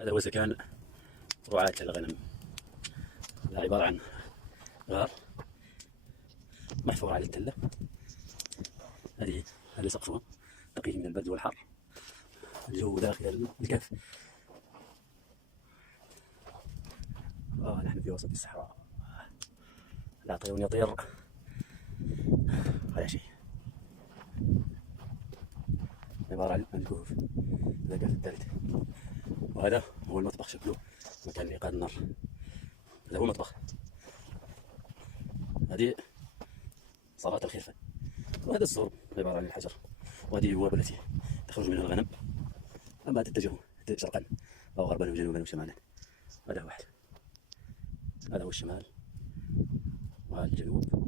هذا هو سكن رعاة الغنم. هذا عبارة عن غار محفور على التلة. هذا سقفه نقي من البرد والحر. الجو داخل الكهف. نحن في وسط الصحراء. لا طير يطير ولا شيء. عبارة عن الكهوف. هذا الكهف الثالث، وهذا هو المطبخ. شكله مكان لإيقاد النار. هذا هو المطبخ. هذه صالات الخلفة، وهذا السور عبارة عن الحجر، وهذه البوابة التي تخرج منها الغنم أما تتجه شرقا أو غربا وجنوبا وشمالا. هذا هو الشمال وهذا الجنوب.